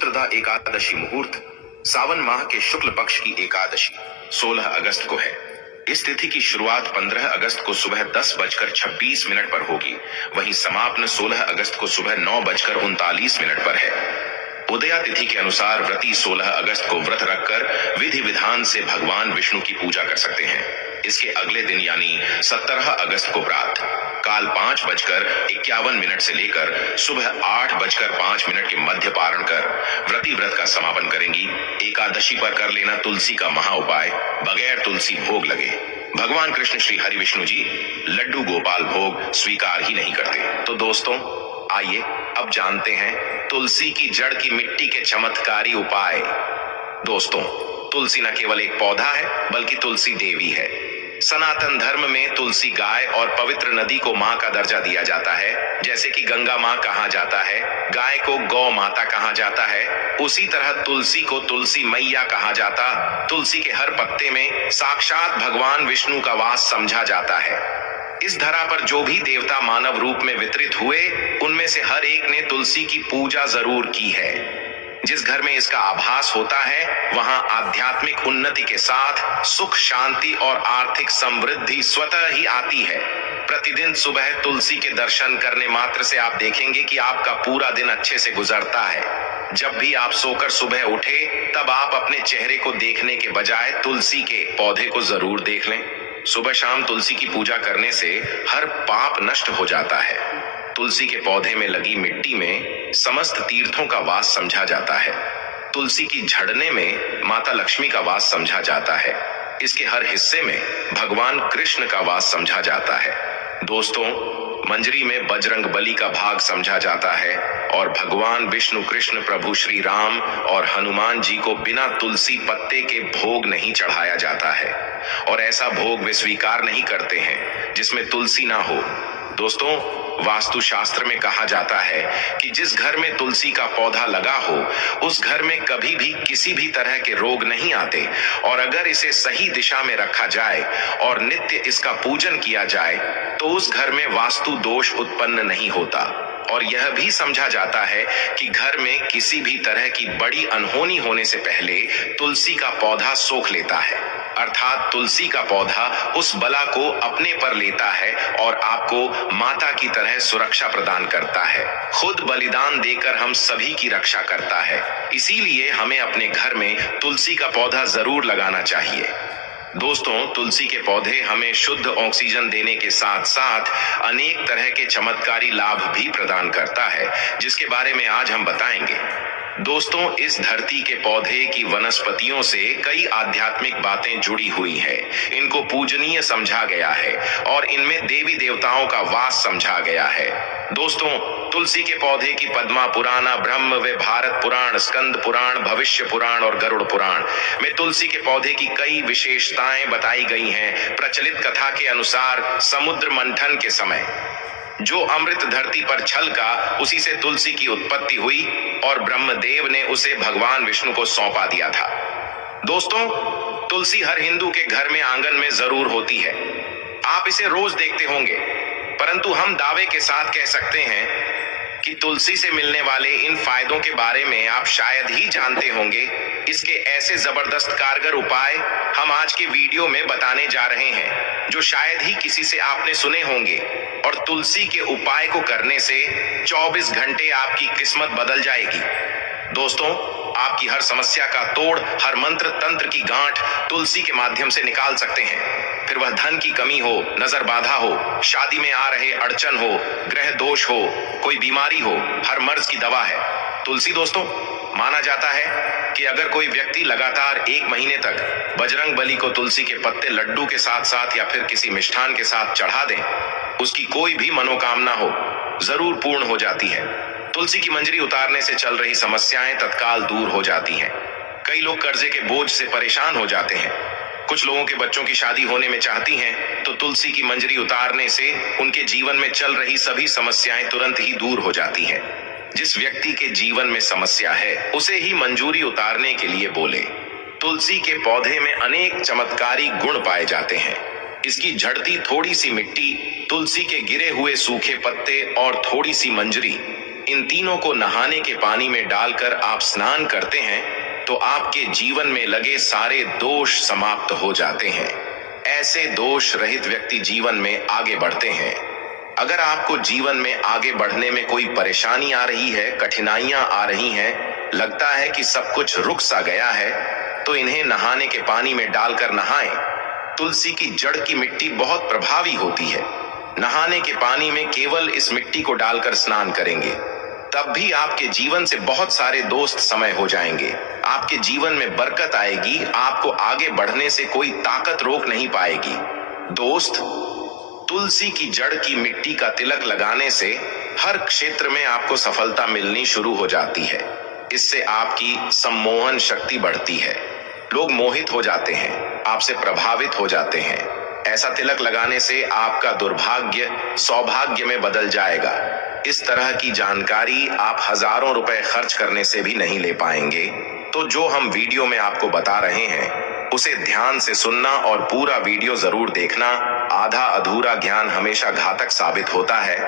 सूत्रधा एकादशी मुहूर्त सावन माह के शुक्ल पक्ष की एकादशी 16 अगस्त को है। इस तिथि की शुरुआत 15 अगस्त को सुबह 10:26 पर होगी। वहीं समापन 16 अगस्त को सुबह 9:39 पर है। उदया तिथि के अनुसार व्रती 16 अगस्त को व्रत रखकर विधि विधान से भगवान विष्णु की पूजा कर सकते हैं। इसके अगले दिन यानी 17 अगस्त को प्रातः काल 5:51 से लेकर सुबह 8:05 के मध्य पारण कर व्रती व्रत का समापन करेंगी। एकादशी पर कर लेना तुलसी का महा उपाय, बगैर तुलसी भोग लगे। भगवान कृष्ण श्री हरि विष्णु जी लड्डू गोपाल भोग स्वीकार ही नहीं करते। तो दोस्तों आइए अब जानते हैं तुलसी की जड़ की मिट्टी के चमत्कारी उपाय। दोस्तों तुलसी न केवल एक पौधा है बल्कि तुलसी देवी है। सनातन धर्म में तुलसी गाय और पवित्र नदी को मां का दर्जा दिया जाता है। जैसे कि गंगा मां कहा जाता है, गाय को गौ माता कहा जाता है, उसी तरह तुलसी को तुलसी मैया कहा जाता। तुलसी के हर पत्ते में साक्षात भगवान विष्णु का वास समझा जाता है। इस धरा पर जो भी देवता मानव रूप में वितरित हुए, उनमें से हर एक ने तुलसी की पूजा जरूर की है। जिस घर में इसका आभास होता है वहां आध्यात्मिक उन्नति के साथ सुख, शांति और आर्थिक समृद्धि स्वतः ही आती है। प्रतिदिन सुबह तुलसी के दर्शन करने मात्र से आप देखेंगे कि आपका पूरा दिन अच्छे से गुजरता है। जब भी आप सोकर सुबह उठे तब आप अपने चेहरे को देखने के बजाय तुलसी के पौधे को जरूर देख लें। सुबह शाम तुलसी की पूजा करने से हर पाप नष्ट हो जाता है। तुलसी के पौधे में लगी मिट्टी में समस्त तीर्थों का वास समझा जाता है। तुलसी की झड़ने में माता लक्ष्मी का वास समझा जाता है। इसके हर हिस्से में भगवान कृष्ण का वास समझा जाता है। दोस्तों मंजरी में बजरंग बली का भाग समझा जाता है और भगवान विष्णु, कृष्ण, प्रभु श्री राम और हनुमान जी को बिना तुलसी पत्ते के भोग नहीं चढ़ाया जाता है और ऐसा भोग वे स्वीकार नहीं करते हैं जिसमें तुलसी ना हो। दोस्तों वास्तु शास्त्र में कहा जाता है कि जिस घर में तुलसी का पौधा लगा हो उस घर में कभी भी किसी भी तरह के रोग नहीं आते और अगर इसे सही दिशा में रखा जाए और नित्य इसका पूजन किया जाए तो उस घर में वास्तु दोष उत्पन्न नहीं होता। और यह भी समझा जाता है कि घर में किसी भी तरह की बड़ी अनहोनी होने से पहले तुलसी का पौधा सोख लेता है, अर्थात तुलसी का पौधा उस बला को अपने पर लेता है और आपको माता की तरह सुरक्षा प्रदान करता है। खुद बलिदान देकर हम सभी की रक्षा करता है। इसीलिए हमें अपने घर में तुलसी का पौधा जरूर लगाना चाहिए। दोस्तों तुलसी के पौधे हमें शुद्ध ऑक्सीजन देने के साथ साथ अनेक तरह के चमत्कारी लाभ भी प्रदान करता है, जिसके बारे में आज हम बताएंगे। दोस्तों इस धरती के पौधे की वनस्पतियों से कई आध्यात्मिक बातें जुड़ी हुई है। इनको पूजनीय समझा गया है और इनमें देवी देवताओं का वास समझा गया है। दोस्तों तुलसी के पौधे की पद्मा पुराण, ब्रह्म व भारत पुराण, स्कंद पुराण, भविष्य पुराण और गरुड़ पुराण में तुलसी के पौधे की कई विशेषताएं बताई गई हैं। प्रचलित कथा के अनुसार समुद्र मंथन के समय जो अमृत धरती पर छलका उसी से तुलसी की उत्पत्ति हुई और ब्रह्मदेव ने उसे भगवान विष्णु को सौंपा दिया था। दोस्तों तुलसी हर हिंदू के घर में आंगन में जरूर होती है। आप इसे रोज देखते होंगे, परंतु हम दावे के साथ कह सकते हैं कि तुलसी से मिलने वाले इन फायदों के बारे में आप शायद ही जानते होंगे। इसके ऐसे जबरदस्त कारगर उपाय हम आज के वीडियो में बताने जा रहे हैं जो शायद ही किसी से आपने सुने होंगे। और तुलसी के उपाय को करने से 24 घंटे आपकी किस्मत बदल जाएगी। दोस्तों आपकी हर समस्या का तोड़, हर मंत्र तंत्र की गांठ तुलसी के माध्यम से निकाल सकते हैं। फिर वह धन की कमी हो, नजर बाधा हो, शादी में आ रहे अड़चन हो, ग्रह दोष हो, कोई बीमारी हो, हर मर्ज की दवा है तुलसी। दोस्तों माना जाता है कि अगर कोई व्यक्ति लगातार 1 महीने तक बजरंग बली को तुलसी के पत्ते लड्डू के साथ साथ या फिर किसी मिष्ठान के साथ चढ़ा दें, उसकी कोई भी मनोकामना हो जरूर पूर्ण हो जाती है। तुलसी की मंजरी उतारने से चल रही समस्याएं तत्काल दूर हो जाती हैं। कई लोग कर्जे के बोझ से परेशान हो जाते हैं। कुछ लोगों के बच्चों की शादी होने में चाहती हैं तो तुलसी की मंजरी उतारने से उनके जीवन में चल रही सभी समस्याएं तुरंत ही दूर हो जाती हैं। जिस व्यक्ति के जीवन में समस्या है उसे ही मंजूरी उतारने के लिए बोले। तुलसी के पौधे में अनेक चमत्कारी गुण पाए जाते हैं। इसकी झड़ती थोड़ी सी मिट्टी, तुलसी के गिरे हुए सूखे पत्ते और थोड़ी सी मंजरी इन तीनों को नहाने के पानी में डालकर आप स्नान करते हैं तो आपके जीवन में लगे सारे दोष समाप्त हो जाते हैं। ऐसे दोष रहित व्यक्ति जीवन में आगे बढ़ते हैं। अगर आपको जीवन में आगे बढ़ने में कोई परेशानी आ रही है, कठिनाइयां आ रही हैं, लगता है कि सब कुछ रुक सा गया है, तो इन्हें नहाने के पानी में डालकर नहाएं। तुलसी की जड़ की मिट्टी बहुत प्रभावी होती है। नहाने के पानी में केवल इस मिट्टी को डालकर स्नान करेंगे, तब भी आपके जीवन से बहुत सारे दोस्त समय हो जाएंगे। आपके जीवन में बरकत आएगी, आपको आगे बढ़ने से कोई ताकत रोक नहीं पाएगी। दोस्त, तुलसी की जड़ की मिट्टी का तिलक लगाने से हर क्षेत्र में आपको सफलता मिलनी शुरू हो जाती है। इससे आपकी सम्मोहन शक्ति बढ़ती है। लोग मोहित हो जाते हैं, आपसे प्रभावित हो जाते हैं। ऐसा तिलक लगाने से आपका दुर्भाग्य सौभाग्य में बदल जाएगा। इस तरह की जानकारी आप हजारों रुपए खर्च करने से भी नहीं ले पाएंगे। तो जो हम वीडियो में आपको बता रहे हैं उसे ध्यान से सुनना और पूरा वीडियो जरूर देखना। आधा अधूरा ज्ञान हमेशा घातक साबित होता है।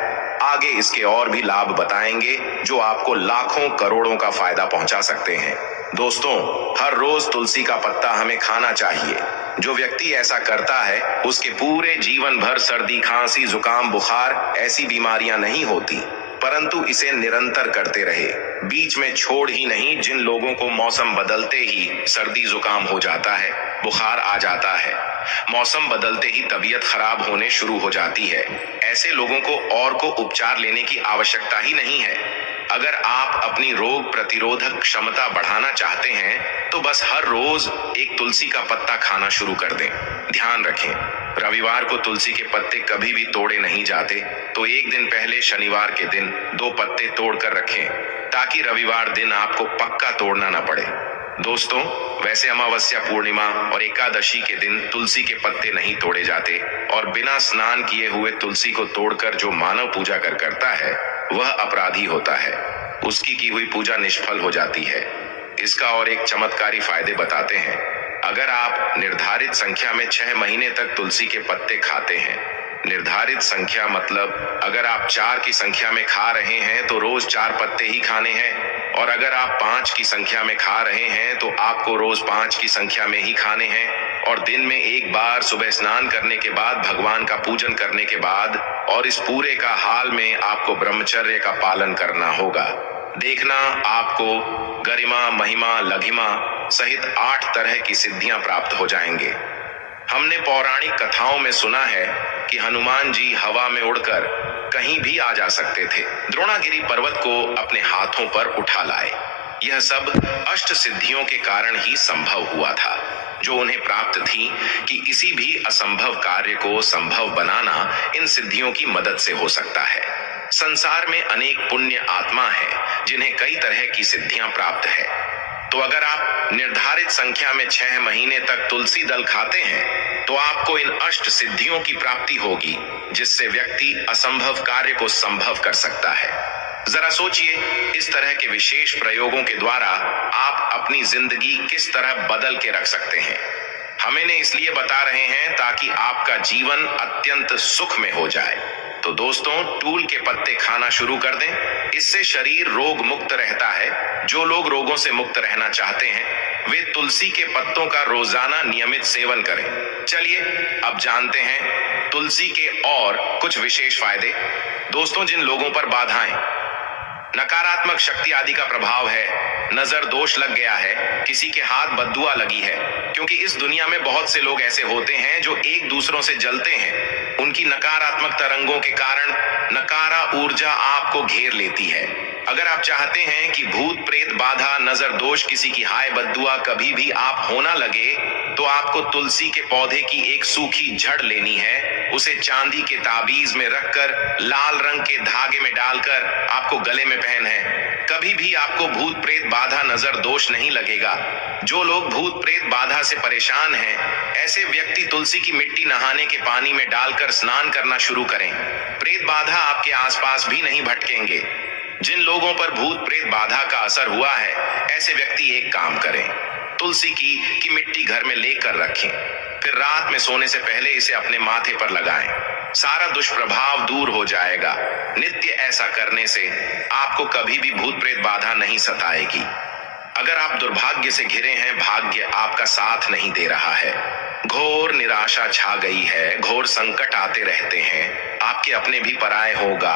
आगे इसके और भी लाभ बताएंगे जो आपको लाखों करोड़ों का फायदा पहुंचा सकते हैं। दोस्तों, हर रोज तुलसी का पत्ता हमें खाना चाहिए। जो व्यक्ति ऐसा करता है उसके पूरे जीवन भर सर्दी, खांसी, जुकाम, बुखार ऐसी बीमारियां नहीं होती, परंतु इसे निरंतर करते रहे, बीच में छोड़ ही नहीं। जिन लोगों को मौसम बदलते ही सर्दी जुकाम हो जाता है, बुखार आ जाता है, मौसम बदलते ही तबीयत खराब होने शुरू हो जाती है, ऐसे लोगों को और को उपचार लेने की आवश्यकता ही नहीं है। अगर आप अपनी रोग प्रतिरोधक क्षमता बढ़ाना चाहते हैं तो बस हर रोज एक तुलसी का पत्ता खाना शुरू कर दें। ध्यान रखें, रविवार को तुलसी के पत्ते कभी भी तोड़े नहीं जाते, तो एक दिन पहले शनिवार के दिन 2 पत्ते तोड़कर रखें ताकि रविवार दिन आपको पक्का तोड़ना न पड़े। दोस्तों, वैसे अमावस्या, पूर्णिमा और एकादशी के दिन तुलसी के पत्ते नहीं तोड़े जाते और बिना स्नान किए हुए तुलसी को तोड़कर जो मानव पूजा करता है वह अपराधी होता है। उसकी की हुई पूजा निष्फल हो जाती है। इसका और एक चमत्कारी फायदे बताते हैं। अगर आप निर्धारित संख्या में 6 महीने तक तुलसी के पत्ते खाते हैं, निर्धारित संख्या मतलब अगर आप 4 की संख्या में खा रहे हैं तो रोज 4 पत्ते ही खाने हैं, और अगर आप 5 की संख्या में खा रहे हैं तो आपको रोज 5 की संख्या में ही खाने हैं, और दिन में एक बार सुबह स्नान करने के बाद, भगवान का पूजन करने के बाद, और इस पूरे का हाल में आपको ब्रह्मचर्य का पालन करना होगा। देखना, आपको गरिमा, महिमा, लघिमा सहित 8 तरह की सिद्धियां प्राप्त हो जाएंगे। हमने पौराणिक कथाओं में सुना है कि हनुमान जी हवा में उड़कर कहीं भी आ जा सकते थे, द्रोणागिरी पर्वत को अपने हाथों पर उठा लाए। यह सब अष्ट सिद्धियों के कारण ही संभव हुआ था, जो उन्हें प्राप्त थी कि किसी भी असंभव कार्य को संभव बनाना इन सिद्धियों की मदद से हो सकता है। संसार में अनेक पुण्य आत्मा हैं जिन्हें कई तरह की सिद्धियां प्राप्त है। तो अगर आप निर्धारित संख्या में 6 महीने तक तुलसी दल खाते हैं तो आपको इन अष्ट सिद्धियों की प्राप्ति होगी, जिससे व्यक्ति असंभव कार्य को संभव कर सकता है। जरा सोचिए, इस तरह के विशेष प्रयोगों के द्वारा आप अपनी जिंदगी किस तरह बदल के रख सकते हैं। हम इन्हें इसलिए बता रहे हैं ताकि आपका जीवन अत्यंत सुख में हो जाए। तो दोस्तों, टूल के पत्ते खाना शुरू कर दें। इससे शरीर रोग मुक्त रहता है। जो लोग रोगों से मुक्त रहना चाहते हैं वे तुलसी के पत्तों का रोजाना नियमित सेवन करें। चलिए अब जानते हैं तुलसी के और कुछ विशेष फायदे। दोस्तों, जिन लोगों पर बाधाएं, नकारात्मक शक्ति आदि का प्रभाव है, नजर दोष लग गया है, किसी के हाथ बद्दुआ लगी है, क्योंकि इस दुनिया में बहुत से लोग ऐसे होते हैं जो एक दूसरों से जलते हैं। उनकी नकारात्मक तरंगों के कारण नकारा ऊर्जा आपको घेर लेती है। अगर आप चाहते हैं कि भूत प्रेत बाधा, नजर दोष, किसी की हाय बद्दुआ कभी भी आप होना लगे, तो आपको तुलसी के पौधे की एक सूखी जड़ लेनी है। उसे चांदी के ताबीज में रखकर लाल रंग के धागे में डालकर आपको गले में पहन है। कभी भी आपको भूत प्रेत बाधा, नजर दोष नहीं लगेगा। जो लोग भूत प्रेत बाधा से परेशान हैं, ऐसे व्यक्ति तुलसी की मिट्टी नहाने के पानी में डालकर स्नान करना शुरू करें। प्रेत बाधा आपके आसपास भी नहीं भटकेंगे। जिन लोगों पर भूत प्रेत बाधा का असर हुआ है, ऐसे व्यक्ति एक काम करें, तुलसी की मिट्टी घर में लेकर रखें, फिर रात में सोने से पहले इसे अपने माथे पर लगाएं। सारा दुष्प्रभाव दूर हो जाएगा। नित्य ऐसा करने से आपको कभी भी भूत प्रेत बाधा नहीं सताएगी। अगर आप दुर्भाग्य से घिरे हैं, भाग्य आपका साथ नहीं दे रहा है, घोर निराशा छा गई है, घोर संकट आते रहते हैं, आपके अपने भी पराये होगा।